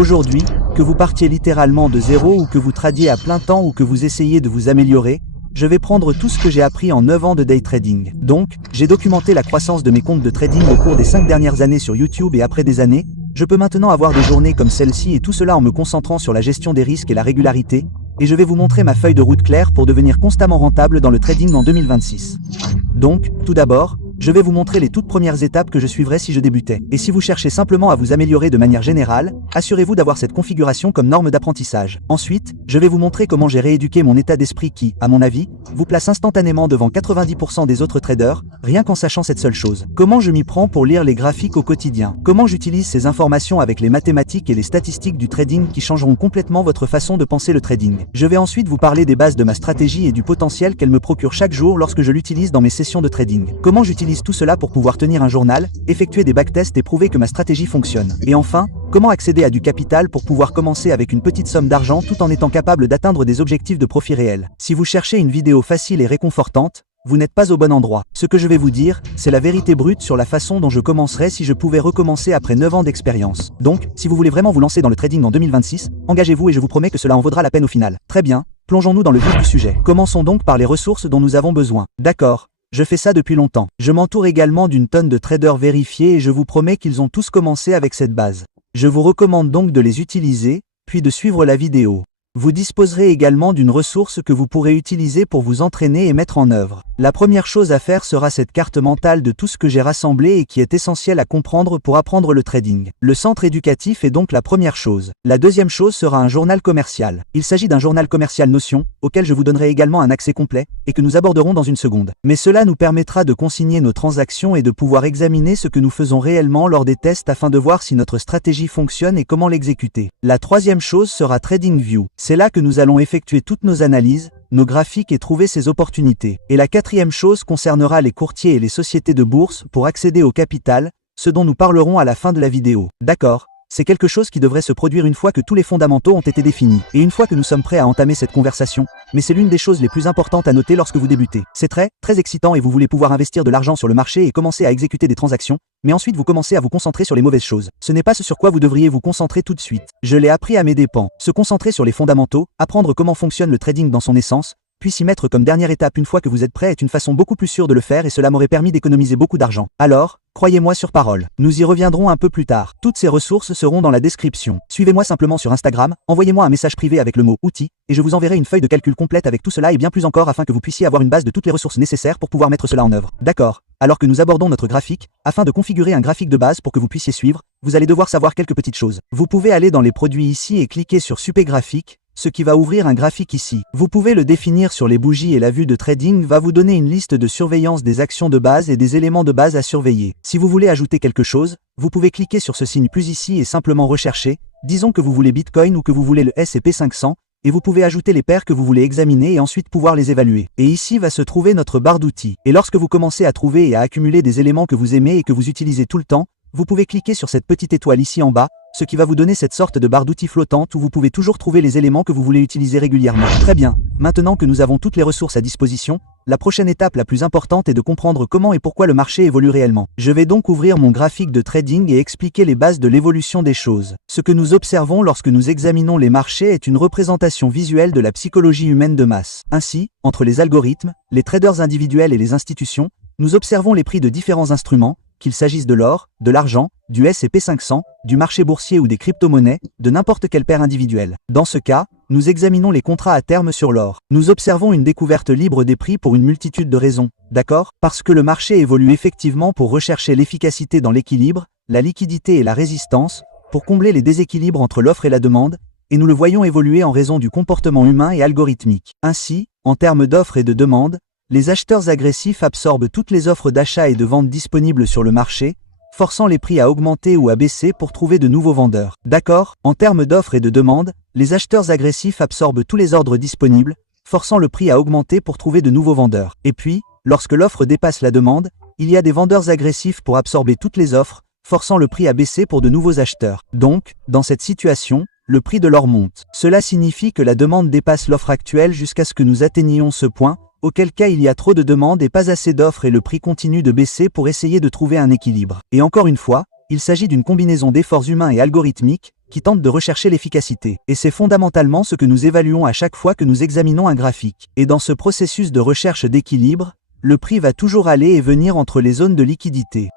Aujourd'hui, que vous partiez littéralement de zéro ou que vous tradiez à plein temps ou que vous essayiez de vous améliorer, je vais prendre tout ce que j'ai appris en 9 ans de day trading. Donc, j'ai documenté la croissance de mes comptes de trading au cours des 5 dernières années sur YouTube et après des années, je peux maintenant avoir des journées comme celle-ci et tout cela en me concentrant sur la gestion des risques et la régularité, et je vais vous montrer ma feuille de route claire pour devenir constamment rentable dans le trading en 2026. Donc, tout d'abord, je vais vous montrer les toutes premières étapes que je suivrais si je débutais. Et si vous cherchez simplement à vous améliorer de manière générale, assurez-vous d'avoir cette configuration comme norme d'apprentissage. Ensuite, je vais vous montrer comment j'ai rééduqué mon état d'esprit qui, à mon avis, vous place instantanément devant 90% des autres traders, rien qu'en sachant cette seule chose. Comment je m'y prends pour lire les graphiques au quotidien. Comment j'utilise ces informations avec les mathématiques et les statistiques du trading qui changeront complètement votre façon de penser le trading. Je vais ensuite vous parler des bases de ma stratégie et du potentiel qu'elle me procure chaque jour lorsque je l'utilise dans mes sessions de trading. Comment j'utilise tout cela pour pouvoir tenir un journal, effectuer des backtests et prouver que ma stratégie fonctionne. Et enfin, comment accéder à du capital pour pouvoir commencer avec une petite somme d'argent tout en étant capable d'atteindre des objectifs de profit réels. Si vous cherchez une vidéo facile et réconfortante, vous n'êtes pas au bon endroit. Ce que je vais vous dire, c'est la vérité brute sur la façon dont je commencerais si je pouvais recommencer après 9 ans d'expérience. Donc, si vous voulez vraiment vous lancer dans le trading en 2026, engagez-vous et je vous promets que cela en vaudra la peine au final. Très bien, plongeons-nous dans le vif du sujet. Commençons donc par les ressources dont nous avons besoin. D'accord. Je fais ça depuis longtemps. Je m'entoure également d'une tonne de traders vérifiés et je vous promets qu'ils ont tous commencé avec cette base. Je vous recommande donc de les utiliser, puis de suivre la vidéo. Vous disposerez également d'une ressource que vous pourrez utiliser pour vous entraîner et mettre en œuvre. La première chose à faire sera cette carte mentale de tout ce que j'ai rassemblé et qui est essentiel à comprendre pour apprendre le trading. Le centre éducatif est donc la première chose. La deuxième chose sera un journal commercial. Il s'agit d'un journal commercial Notion, auquel je vous donnerai également un accès complet, et que nous aborderons dans une seconde. Mais cela nous permettra de consigner nos transactions et de pouvoir examiner ce que nous faisons réellement lors des tests afin de voir si notre stratégie fonctionne et comment l'exécuter. La troisième chose sera TradingView. C'est là que nous allons effectuer toutes nos analyses, nos graphiques et trouver ces opportunités. Et la quatrième chose concernera les courtiers et les sociétés de bourse pour accéder au capital, ce dont nous parlerons à la fin de la vidéo. D'accord ? C'est quelque chose qui devrait se produire une fois que tous les fondamentaux ont été définis, et une fois que nous sommes prêts à entamer cette conversation, mais c'est l'une des choses les plus importantes à noter lorsque vous débutez. C'est très excitant et vous voulez pouvoir investir de l'argent sur le marché et commencer à exécuter des transactions, mais ensuite vous commencez à vous concentrer sur les mauvaises choses. Ce n'est pas ce sur quoi vous devriez vous concentrer tout de suite. Je l'ai appris à mes dépens. Se concentrer sur les fondamentaux, apprendre comment fonctionne le trading dans son essence, puis s'y mettre comme dernière étape une fois que vous êtes prêt est une façon beaucoup plus sûre de le faire et cela m'aurait permis d'économiser beaucoup d'argent. Alors, croyez-moi sur parole. Nous y reviendrons un peu plus tard. Toutes ces ressources seront dans la description. Suivez-moi simplement sur Instagram, envoyez-moi un message privé avec le mot « outils » et je vous enverrai une feuille de calcul complète avec tout cela et bien plus encore afin que vous puissiez avoir une base de toutes les ressources nécessaires pour pouvoir mettre cela en œuvre. D'accord. Alors que nous abordons notre graphique, afin de configurer un graphique de base pour que vous puissiez suivre, vous allez devoir savoir quelques petites choses. Vous pouvez aller dans les produits ici et cliquer sur Super Graphique, ce qui va ouvrir un graphique ici. Vous pouvez le définir sur les bougies et la vue de trading va vous donner une liste de surveillance des actions de base et des éléments de base à surveiller. Si vous voulez ajouter quelque chose, vous pouvez cliquer sur ce signe plus ici et simplement rechercher, disons que vous voulez Bitcoin ou que vous voulez le S&P 500, et vous pouvez ajouter les paires que vous voulez examiner et ensuite pouvoir les évaluer. Et ici va se trouver notre barre d'outils. Et lorsque vous commencez à trouver et à accumuler des éléments que vous aimez et que vous utilisez tout le temps, vous pouvez cliquer sur cette petite étoile ici en bas, ce qui va vous donner cette sorte de barre d'outils flottante où vous pouvez toujours trouver les éléments que vous voulez utiliser régulièrement. Très bien, maintenant que nous avons toutes les ressources à disposition, la prochaine étape la plus importante est de comprendre comment et pourquoi le marché évolue réellement. Je vais donc ouvrir mon graphique de trading et expliquer les bases de l'évolution des choses. Ce que nous observons lorsque nous examinons les marchés est une représentation visuelle de la psychologie humaine de masse. Ainsi, entre les algorithmes, les traders individuels et les institutions, nous observons les prix de différents instruments, qu'il s'agisse de l'or, de l'argent, du S&P 500, du marché boursier ou des crypto-monnaies, de n'importe quelle paire individuelle. Dans ce cas, nous examinons les contrats à terme sur l'or. Nous observons une découverte libre des prix pour une multitude de raisons, d'accord ? Parce que le marché évolue effectivement pour rechercher l'efficacité dans l'équilibre, la liquidité et la résistance, pour combler les déséquilibres entre l'offre et la demande, et nous le voyons évoluer en raison du comportement humain et algorithmique. Ainsi, en termes d'offre et de demande, les acheteurs agressifs absorbent toutes les offres d'achat et de vente disponibles sur le marché, forçant les prix à augmenter ou à baisser pour trouver de nouveaux vendeurs. D'accord ? En termes d'offres et de demande, les acheteurs agressifs absorbent tous les ordres disponibles, forçant le prix à augmenter pour trouver de nouveaux vendeurs. Et puis, lorsque l'offre dépasse la demande, il y a des vendeurs agressifs pour absorber toutes les offres, forçant le prix à baisser pour de nouveaux acheteurs. Donc, dans cette situation, le prix de l'or monte. Cela signifie que la demande dépasse l'offre actuelle jusqu'à ce que nous atteignions ce point, auquel cas il y a trop de demandes et pas assez d'offres et le prix continue de baisser pour essayer de trouver un équilibre. Et encore une fois, il s'agit d'une combinaison d'efforts humains et algorithmiques, qui tente de rechercher l'efficacité. Et c'est fondamentalement ce que nous évaluons à chaque fois que nous examinons un graphique. Et dans ce processus de recherche d'équilibre, le prix va toujours aller et venir entre les zones de liquidité.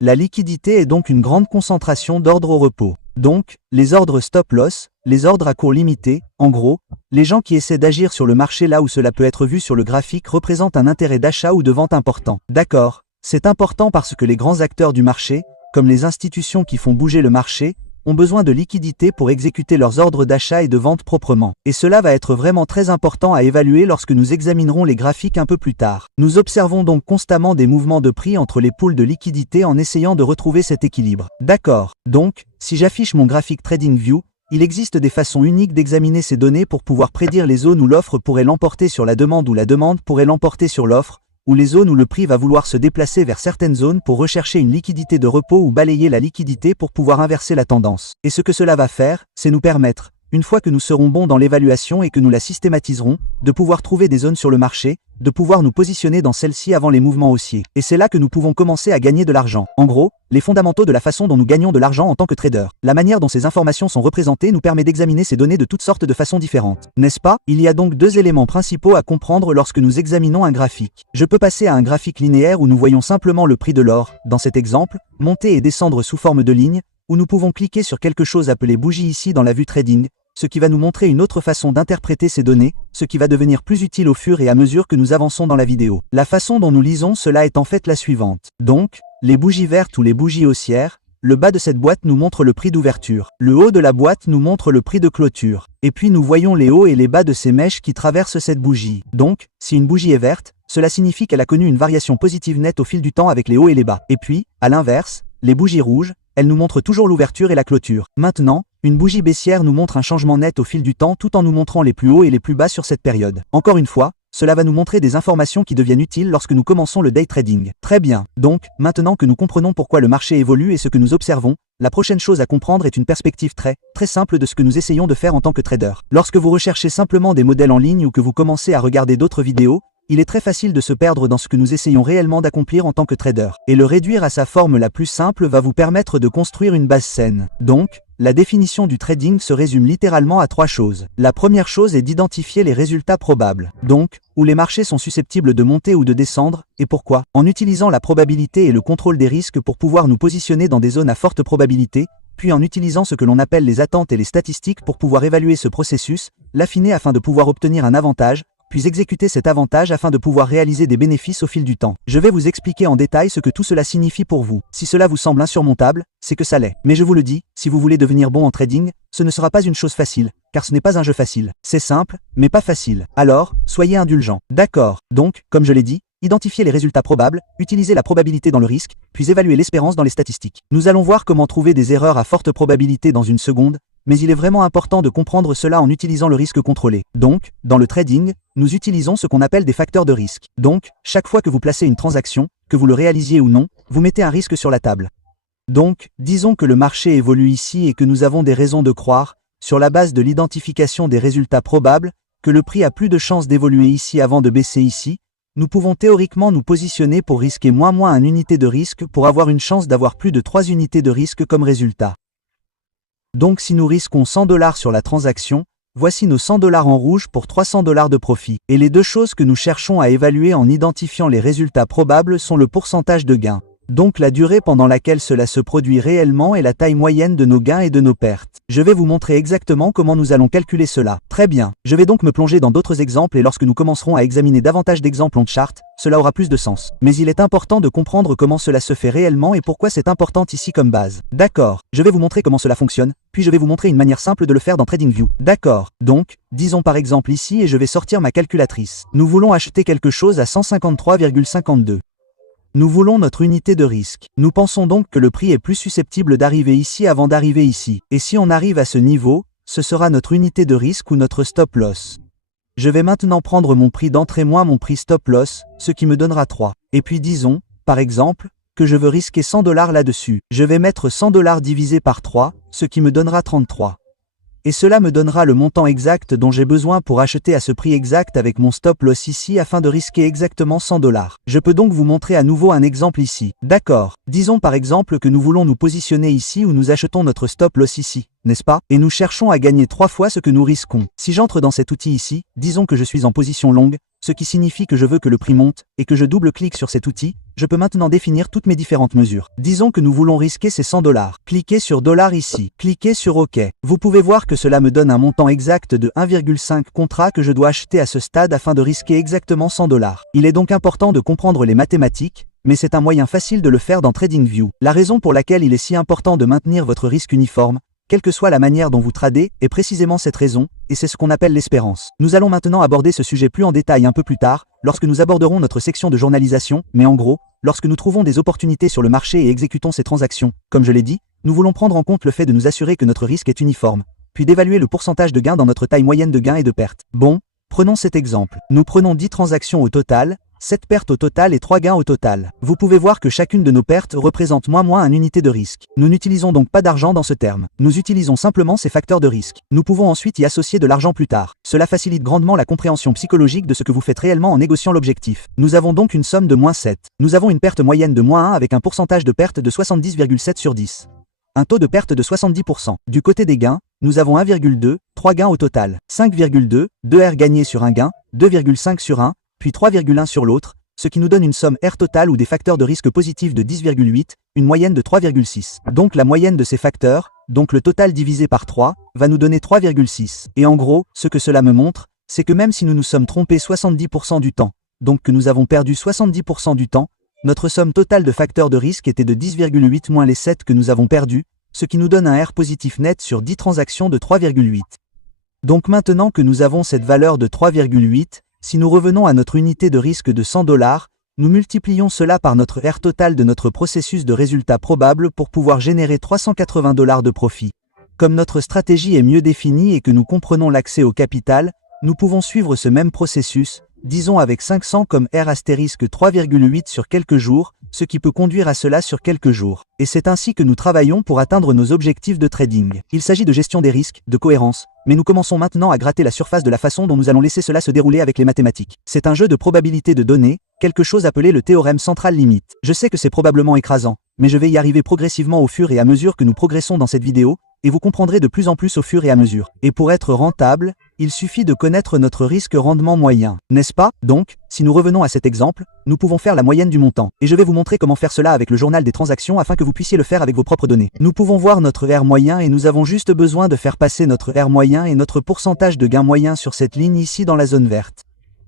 La liquidité est donc une grande concentration d'ordres au repos. Donc, les ordres stop-loss, les ordres à court limité, en gros, les gens qui essaient d'agir sur le marché là où cela peut être vu sur le graphique représentent un intérêt d'achat ou de vente important. D'accord, c'est important parce que les grands acteurs du marché, comme les institutions qui font bouger le marché, ont besoin de liquidité pour exécuter leurs ordres d'achat et de vente proprement. Et cela va être vraiment très important à évaluer lorsque nous examinerons les graphiques un peu plus tard. Nous observons donc constamment des mouvements de prix entre les pools de liquidité en essayant de retrouver cet équilibre. D'accord. Donc, si j'affiche mon graphique TradingView, il existe des façons uniques d'examiner ces données pour pouvoir prédire les zones où l'offre pourrait l'emporter sur la demande ou la demande pourrait l'emporter sur l'offre, ou les zones où le prix va vouloir se déplacer vers certaines zones pour rechercher une liquidité de repos ou balayer la liquidité pour pouvoir inverser la tendance. Et ce que cela va faire, c'est nous permettre, une fois que nous serons bons dans l'évaluation et que nous la systématiserons, de pouvoir trouver des zones sur le marché, de pouvoir nous positionner dans celles-ci avant les mouvements haussiers. Et c'est là que nous pouvons commencer à gagner de l'argent. En gros, les fondamentaux de la façon dont nous gagnons de l'argent en tant que trader. La manière dont ces informations sont représentées nous permet d'examiner ces données de toutes sortes de façons différentes. N'est-ce pas? Il y a donc deux éléments principaux à comprendre lorsque nous examinons un graphique. Je peux passer à un graphique linéaire où nous voyons simplement le prix de l'or, dans cet exemple, monter et descendre sous forme de ligne, où nous pouvons cliquer sur quelque chose appelé bougie ici dans la vue trading, ce qui va nous montrer une autre façon d'interpréter ces données, ce qui va devenir plus utile au fur et à mesure que nous avançons dans la vidéo. La façon dont nous lisons cela est en fait la suivante. Donc, les bougies vertes ou les bougies haussières, le bas de cette boîte nous montre le prix d'ouverture. Le haut de la boîte nous montre le prix de clôture. Et puis nous voyons les hauts et les bas de ces mèches qui traversent cette bougie. Donc, si une bougie est verte, cela signifie qu'elle a connu une variation positive nette au fil du temps avec les hauts et les bas. Et puis, à l'inverse, les bougies rouges, elles nous montrent toujours l'ouverture et la clôture. Maintenant, une bougie baissière nous montre un changement net au fil du temps tout en nous montrant les plus hauts et les plus bas sur cette période. Encore une fois, cela va nous montrer des informations qui deviennent utiles lorsque nous commençons le day trading. Très bien. Donc, maintenant que nous comprenons pourquoi le marché évolue et ce que nous observons, la prochaine chose à comprendre est une perspective très simple de ce que nous essayons de faire en tant que trader. Lorsque vous recherchez simplement des modèles en ligne ou que vous commencez à regarder d'autres vidéos, il est très facile de se perdre dans ce que nous essayons réellement d'accomplir en tant que trader. Et le réduire à sa forme la plus simple va vous permettre de construire une base saine. Donc, la définition du trading se résume littéralement à trois choses. La première chose est d'identifier les résultats probables. Donc, où les marchés sont susceptibles de monter ou de descendre, et pourquoi. En utilisant la probabilité et le contrôle des risques pour pouvoir nous positionner dans des zones à forte probabilité, puis en utilisant ce que l'on appelle les attentes et les statistiques pour pouvoir évaluer ce processus, l'affiner afin de pouvoir obtenir un avantage, puis exécuter cet avantage afin de pouvoir réaliser des bénéfices au fil du temps. Je vais vous expliquer en détail ce que tout cela signifie pour vous. Si cela vous semble insurmontable, c'est que ça l'est. Mais je vous le dis, si vous voulez devenir bon en trading, ce ne sera pas une chose facile, car ce n'est pas un jeu facile. C'est simple, mais pas facile. Alors, soyez indulgents. D'accord. Donc, comme je l'ai dit, identifiez les résultats probables, utilisez la probabilité dans le risque, puis évaluez l'espérance dans les statistiques. Nous allons voir comment trouver des erreurs à forte probabilité dans une seconde, mais il est vraiment important de comprendre cela en utilisant le risque contrôlé. Donc, dans le trading, nous utilisons ce qu'on appelle des facteurs de risque. Donc, chaque fois que vous placez une transaction, que vous le réalisiez ou non, vous mettez un risque sur la table. Donc, disons que le marché évolue ici et que nous avons des raisons de croire, sur la base de l'identification des résultats probables, que le prix a plus de chances d'évoluer ici avant de baisser ici. Nous pouvons théoriquement nous positionner pour risquer moins une unité de risque pour avoir une chance d'avoir plus de 3 unités de risque comme résultat. Donc si nous risquons $100 sur la transaction, voici nos $100 en rouge pour $300 de profit. Et les deux choses que nous cherchons à évaluer en identifiant les résultats probables sont le pourcentage de gain. Donc la durée pendant laquelle cela se produit réellement et la taille moyenne de nos gains et de nos pertes. Je vais vous montrer exactement comment nous allons calculer cela. Très bien, je vais donc me plonger dans d'autres exemples et lorsque nous commencerons à examiner davantage d'exemples en chart, cela aura plus de sens. Mais il est important de comprendre comment cela se fait réellement et pourquoi c'est important ici comme base. D'accord, je vais vous montrer comment cela fonctionne, puis je vais vous montrer une manière simple de le faire dans TradingView. D'accord, donc, disons par exemple ici et je vais sortir ma calculatrice. Nous voulons acheter quelque chose à 153,52. Nous voulons notre unité de risque. Nous pensons donc que le prix est plus susceptible d'arriver ici avant d'arriver ici. Et si on arrive à ce niveau, ce sera notre unité de risque ou notre stop loss. Je vais maintenant prendre mon prix d'entrée moins mon prix stop loss, ce qui me donnera 3. Et puis disons, par exemple, que je veux risquer $100 là-dessus. Je vais mettre $100 divisé par 3, ce qui me donnera 33. Et cela me donnera le montant exact dont j'ai besoin pour acheter à ce prix exact avec mon stop loss ici afin de risquer exactement 100 $. Je peux donc vous montrer à nouveau un exemple ici. D'accord. Disons par exemple que nous voulons nous positionner ici où nous achetons notre stop loss ici, n'est-ce pas? Et nous cherchons à gagner 3 fois ce que nous risquons. Si j'entre dans cet outil ici, disons que je suis en position longue, ce qui signifie que je veux que le prix monte, et que je double-clique sur cet outil, je peux maintenant définir toutes mes différentes mesures. Disons que nous voulons risquer ces 100 $. Cliquez sur $ ici. Cliquez sur OK. Vous pouvez voir que cela me donne un montant exact de 1,5 contrat que je dois acheter à ce stade afin de risquer exactement 100 $. Il est donc important de comprendre les mathématiques, mais c'est un moyen facile de le faire dans TradingView. La raison pour laquelle il est si important de maintenir votre risque uniforme, quelle que soit la manière dont vous tradez, est précisément cette raison, et c'est ce qu'on appelle l'espérance. Nous allons maintenant aborder ce sujet plus en détail un peu plus tard, lorsque nous aborderons notre section de journalisation, mais en gros, lorsque nous trouvons des opportunités sur le marché et exécutons ces transactions, comme je l'ai dit, nous voulons prendre en compte le fait de nous assurer que notre risque est uniforme, puis d'évaluer le pourcentage de gain dans notre taille moyenne de gain et de perte. Bon, prenons cet exemple. Nous prenons 10 transactions au total, 7 pertes au total et 3 gains au total. Vous pouvez voir que chacune de nos pertes représente moins une unité de risque. Nous n'utilisons donc pas d'argent dans ce terme. Nous utilisons simplement ces facteurs de risque. Nous pouvons ensuite y associer de l'argent plus tard. Cela facilite grandement la compréhension psychologique de ce que vous faites réellement en négociant l'objectif. Nous avons donc une somme de -7. Nous avons une perte moyenne de -1 avec un pourcentage de perte de 70,7 sur 10. Un taux de perte de 70%. Du côté des gains, nous avons 1,2, 3 gains au total. 5,2, 2 R gagnés sur un gain, 2,5 sur un, puis 3,1 sur l'autre, ce qui nous donne une somme R totale ou des facteurs de risque positifs de 10,8, une moyenne de 3,6. Donc la moyenne de ces facteurs, donc le total divisé par 3, va nous donner 3,6. Et en gros, ce que cela me montre, c'est que même si nous nous sommes trompés 70% du temps, donc que nous avons perdu 70% du temps, notre somme totale de facteurs de risque était de 10,8 moins les 7 que nous avons perdus, ce qui nous donne un R positif net sur 10 transactions de 3,8. Donc maintenant que nous avons cette valeur de 3,8, si nous revenons à notre unité de risque de 100 $, nous multiplions cela par notre R total de notre processus de résultat probable pour pouvoir générer 380 $ de profit. Comme notre stratégie est mieux définie et que nous comprenons l'accès au capital, nous pouvons suivre ce même processus, disons avec 500 comme R astérisque 3,8 sur quelques jours, ce qui peut conduire à cela sur quelques jours. Et c'est ainsi que nous travaillons pour atteindre nos objectifs de trading. Il s'agit de gestion des risques, de cohérence, mais nous commençons maintenant à gratter la surface de la façon dont nous allons laisser cela se dérouler avec les mathématiques. C'est un jeu de probabilité de données, quelque chose appelé le théorème central limite. Je sais que c'est probablement écrasant, mais je vais y arriver progressivement au fur et à mesure que nous progressons dans cette vidéo, et vous comprendrez de plus en plus au fur et à mesure. Et pour être rentable, il suffit de connaître notre risque-rendement moyen, n'est-ce pas? Donc, si nous revenons à cet exemple, nous pouvons faire la moyenne du montant. Et je vais vous montrer comment faire cela avec le journal des transactions afin que vous puissiez le faire avec vos propres données. Nous pouvons voir notre R moyen et nous avons juste besoin de faire passer notre R moyen et notre pourcentage de gain moyen sur cette ligne ici dans la zone verte.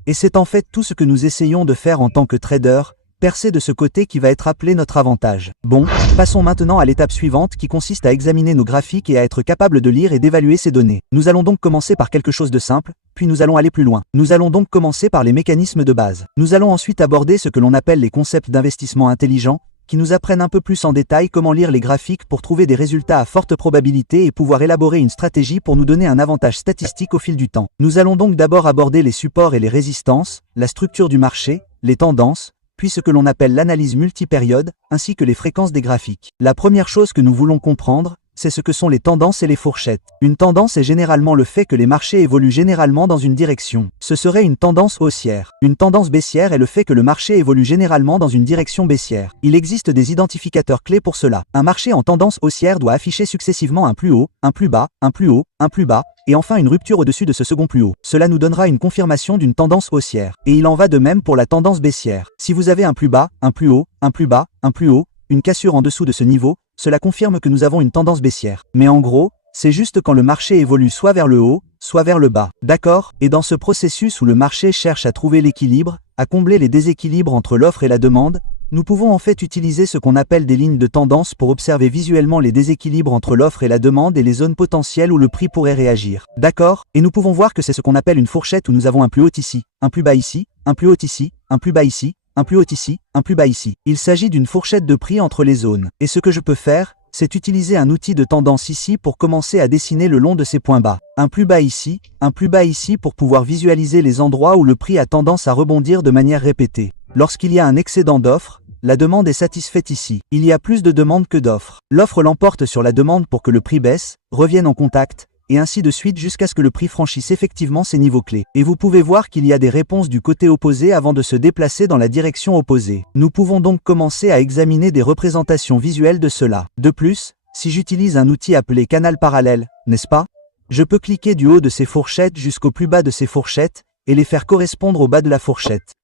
Et c'est en fait tout ce que nous essayons de faire en tant que trader, percer de ce côté qui va être appelé notre avantage. Bon, passons maintenant à l'étape suivante qui consiste à examiner nos graphiques et à être capable de lire et d'évaluer ces données. Nous allons donc commencer par quelque chose de simple, puis nous allons aller plus loin. Nous allons donc commencer par les mécanismes de base. Nous allons ensuite aborder ce que l'on appelle les concepts d'investissement intelligent, qui nous apprennent un peu plus en détail comment lire les graphiques pour trouver des résultats à forte probabilité et pouvoir élaborer une stratégie pour nous donner un avantage statistique au fil du temps. Nous allons donc d'abord aborder les supports et les résistances, la structure du marché, les tendances, puis ce que l'on appelle l'analyse multipériode, ainsi que les fréquences des graphiques. La première chose que nous voulons comprendre, c'est ce que sont les tendances et les fourchettes. Une tendance est généralement le fait que les marchés évoluent généralement dans une direction. Ce serait une tendance haussière. Une tendance baissière est le fait que le marché évolue généralement dans une direction baissière. Il existe des identificateurs clés pour cela. Un marché en tendance haussière doit afficher successivement un plus haut, un plus bas, un plus haut, un plus bas, et enfin une rupture au-dessus de ce second plus haut. Cela nous donnera une confirmation d'une tendance haussière. Et il en va de même pour la tendance baissière. Si vous avez un plus bas, un plus haut, un plus bas, un plus haut, une cassure en dessous de ce niveau, cela confirme que nous avons une tendance baissière. Mais en gros, c'est juste quand le marché évolue soit vers le haut, soit vers le bas. D'accord? Et dans ce processus où le marché cherche à trouver l'équilibre, à combler les déséquilibres entre l'offre et la demande, nous pouvons en fait utiliser ce qu'on appelle des lignes de tendance pour observer visuellement les déséquilibres entre l'offre et la demande et les zones potentielles où le prix pourrait réagir. D'accord? Et nous pouvons voir que c'est ce qu'on appelle une fourchette où nous avons un plus haut ici, un plus bas ici, un plus haut ici, un plus bas ici, un plus haut ici, un plus bas ici. Il s'agit d'une fourchette de prix entre les zones. Et ce que je peux faire, c'est utiliser un outil de tendance ici pour commencer à dessiner le long de ces points bas. Un plus bas ici, un plus bas ici pour pouvoir visualiser les endroits où le prix a tendance à rebondir de manière répétée. Lorsqu'il y a un excédent d'offres, la demande est satisfaite ici. Il y a plus de demandes que d'offres. L'offre l'emporte sur la demande pour que le prix baisse, revienne en contact, et ainsi de suite jusqu'à ce que le prix franchisse effectivement ces niveaux clés. Et vous pouvez voir qu'il y a des réponses du côté opposé avant de se déplacer dans la direction opposée. Nous pouvons donc commencer à examiner des représentations visuelles de cela. De plus, si j'utilise un outil appelé canal parallèle, n'est-ce pas? Je peux cliquer du haut de ces fourchettes jusqu'au plus bas de ces fourchettes, et les faire correspondre au bas de la fourchette.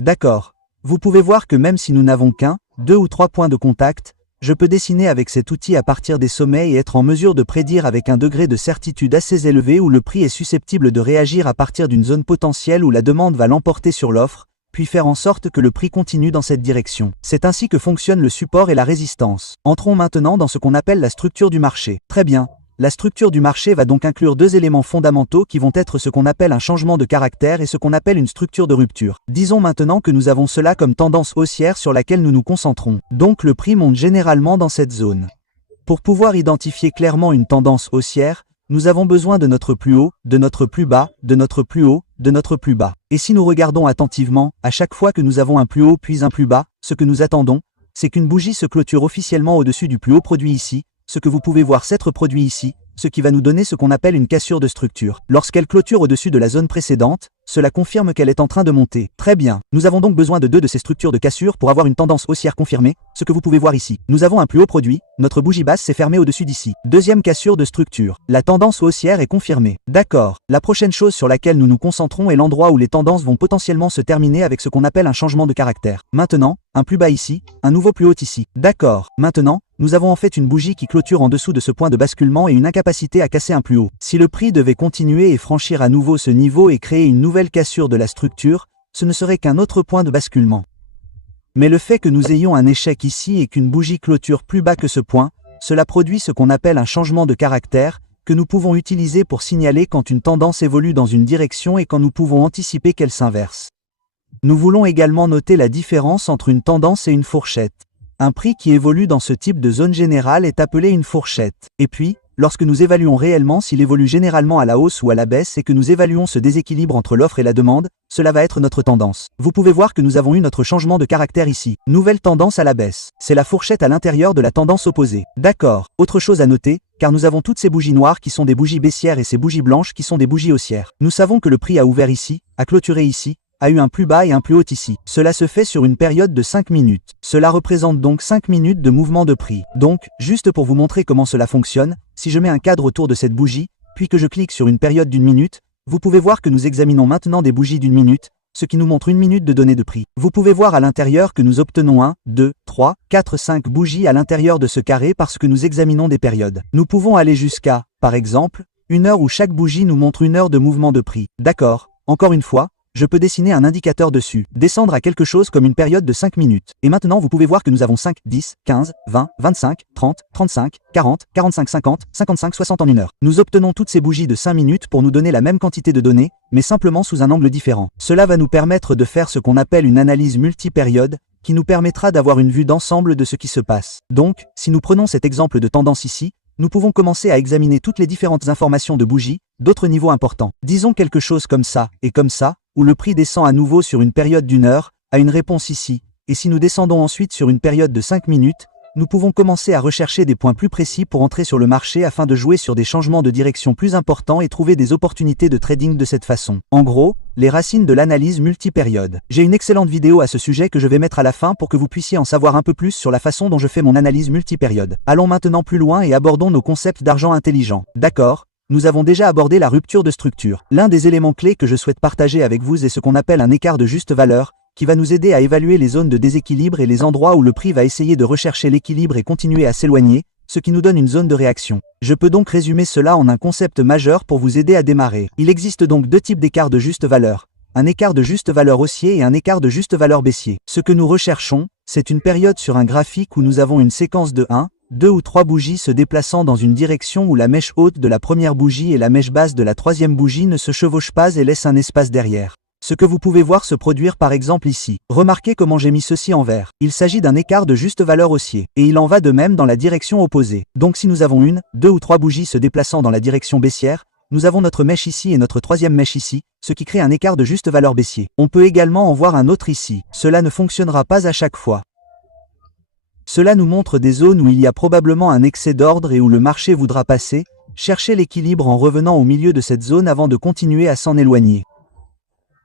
D'accord. Vous pouvez voir que même si nous n'avons qu'un, 2 ou 3 points de contact, je peux dessiner avec cet outil à partir des sommets et être en mesure de prédire avec un degré de certitude assez élevé où le prix est susceptible de réagir à partir d'une zone potentielle où la demande va l'emporter sur l'offre, puis faire en sorte que le prix continue dans cette direction. C'est ainsi que fonctionne le support et la résistance. Entrons maintenant dans ce qu'on appelle la structure du marché. Très bien. La structure du marché va donc inclure deux éléments fondamentaux qui vont être ce qu'on appelle un changement de caractère et ce qu'on appelle une structure de rupture. Disons maintenant que nous avons cela comme tendance haussière sur laquelle nous nous concentrons. Donc le prix monte généralement dans cette zone. Pour pouvoir identifier clairement une tendance haussière, nous avons besoin de notre plus haut, de notre plus bas, de notre plus haut, de notre plus bas. Et si nous regardons attentivement, à chaque fois que nous avons un plus haut puis un plus bas, ce que nous attendons, c'est qu'une bougie se clôture officiellement au-dessus du plus haut produit ici, ce que vous pouvez voir s'être produit ici, ce qui va nous donner ce qu'on appelle une cassure de structure. Lorsqu'elle clôture au-dessus de la zone précédente, cela confirme qu'elle est en train de monter. Très bien. Nous avons donc besoin de deux de ces structures de cassure pour avoir une tendance haussière confirmée, ce que vous pouvez voir ici. Nous avons un plus haut produit, notre bougie basse s'est fermée au-dessus d'ici. Deuxième cassure de structure. La tendance haussière est confirmée. D'accord. La prochaine chose sur laquelle nous nous concentrons est l'endroit où les tendances vont potentiellement se terminer avec ce qu'on appelle un changement de caractère. Maintenant, un plus bas ici, un nouveau plus haut ici. D'accord. Maintenant, nous avons en fait une bougie qui clôture en dessous de ce point de basculement et une incapacité à casser un plus haut. Si le prix devait continuer et franchir à nouveau ce niveau et créer une nouvelle cassure de la structure, ce ne serait qu'un autre point de basculement. Mais le fait que nous ayons un échec ici et qu'une bougie clôture plus bas que ce point, cela produit ce qu'on appelle un changement de caractère, que nous pouvons utiliser pour signaler quand une tendance évolue dans une direction et quand nous pouvons anticiper qu'elle s'inverse. Nous voulons également noter la différence entre une tendance et une fourchette. Un prix qui évolue dans ce type de zone générale est appelé une fourchette. Et puis, lorsque nous évaluons réellement s'il évolue généralement à la hausse ou à la baisse et que nous évaluons ce déséquilibre entre l'offre et la demande, cela va être notre tendance. Vous pouvez voir que nous avons eu notre changement de caractère ici. Nouvelle tendance à la baisse. C'est la fourchette à l'intérieur de la tendance opposée. D'accord. Autre chose à noter, car nous avons toutes ces bougies noires qui sont des bougies baissières et ces bougies blanches qui sont des bougies haussières. Nous savons que le prix a ouvert ici, a clôturé ici, a eu un plus bas et un plus haut ici. Cela se fait sur une période de 5 minutes. Cela représente donc 5 minutes de mouvement de prix. Donc, juste pour vous montrer comment cela fonctionne, si je mets un cadre autour de cette bougie, puis que je clique sur une période d'une minute, vous pouvez voir que nous examinons maintenant des bougies d'une minute, ce qui nous montre une minute de données de prix. Vous pouvez voir à l'intérieur que nous obtenons 1, 2, 3, 4, 5 bougies à l'intérieur de ce carré parce que nous examinons des périodes. Nous pouvons aller jusqu'à, par exemple, une heure où chaque bougie nous montre une heure de mouvement de prix. D'accord. Encore une fois, je peux dessiner un indicateur dessus, descendre à quelque chose comme une période de 5 minutes. Et maintenant vous pouvez voir que nous avons 5, 10, 15, 20, 25, 30, 35, 40, 45, 50, 55, 60 en une heure. Nous obtenons toutes ces bougies de 5 minutes pour nous donner la même quantité de données, mais simplement sous un angle différent. Cela va nous permettre de faire ce qu'on appelle une analyse multipériode, qui nous permettra d'avoir une vue d'ensemble de ce qui se passe. Donc, si nous prenons cet exemple de tendance ici, nous pouvons commencer à examiner toutes les différentes informations de bougies, d'autres niveaux importants. Disons quelque chose comme ça, et comme ça, où le prix descend à nouveau sur une période d'une heure, à une réponse ici, et si nous descendons ensuite sur une période de 5 minutes, nous pouvons commencer à rechercher des points plus précis pour entrer sur le marché afin de jouer sur des changements de direction plus importants et trouver des opportunités de trading de cette façon. En gros, les racines de l'analyse multipériode. J'ai une excellente vidéo à ce sujet que je vais mettre à la fin pour que vous puissiez en savoir un peu plus sur la façon dont je fais mon analyse multipériode. Allons maintenant plus loin et abordons nos concepts d'argent intelligent. D'accord ? Nous avons déjà abordé la rupture de structure. L'un des éléments clés que je souhaite partager avec vous est ce qu'on appelle un écart de juste valeur, qui va nous aider à évaluer les zones de déséquilibre et les endroits où le prix va essayer de rechercher l'équilibre et continuer à s'éloigner, ce qui nous donne une zone de réaction. Je peux donc résumer cela en un concept majeur pour vous aider à démarrer. Il existe donc deux types d'écarts de juste valeur. Un écart de juste valeur haussier et un écart de juste valeur baissier. Ce que nous recherchons, c'est une période sur un graphique où nous avons une séquence de 1, 2 ou 3 bougies se déplaçant dans une direction où la mèche haute de la première bougie et la mèche basse de la troisième bougie ne se chevauchent pas et laissent un espace derrière. Ce que vous pouvez voir se produire par exemple ici. Remarquez comment j'ai mis ceci en vert. Il s'agit d'un écart de juste valeur haussier. Et il en va de même dans la direction opposée. Donc si nous avons une, 2 ou 3 bougies se déplaçant dans la direction baissière, nous avons notre mèche ici et notre troisième mèche ici, ce qui crée un écart de juste valeur baissier. On peut également en voir un autre ici. Cela ne fonctionnera pas à chaque fois. Cela nous montre des zones où il y a probablement un excès d'ordre et où le marché voudra passer, Cherchez l'équilibre en revenant au milieu de cette zone avant de continuer à s'en éloigner.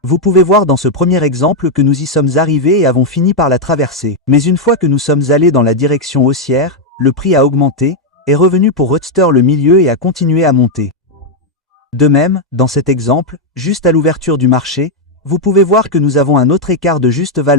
Vous pouvez voir dans ce premier exemple que nous y sommes arrivés et avons fini par la traverser. Mais une fois que nous sommes allés dans la direction haussière, le prix a augmenté, est revenu pour retester le milieu et a continué à monter. De même, dans cet exemple, juste à l'ouverture du marché, vous pouvez voir que nous avons un autre écart de juste valeur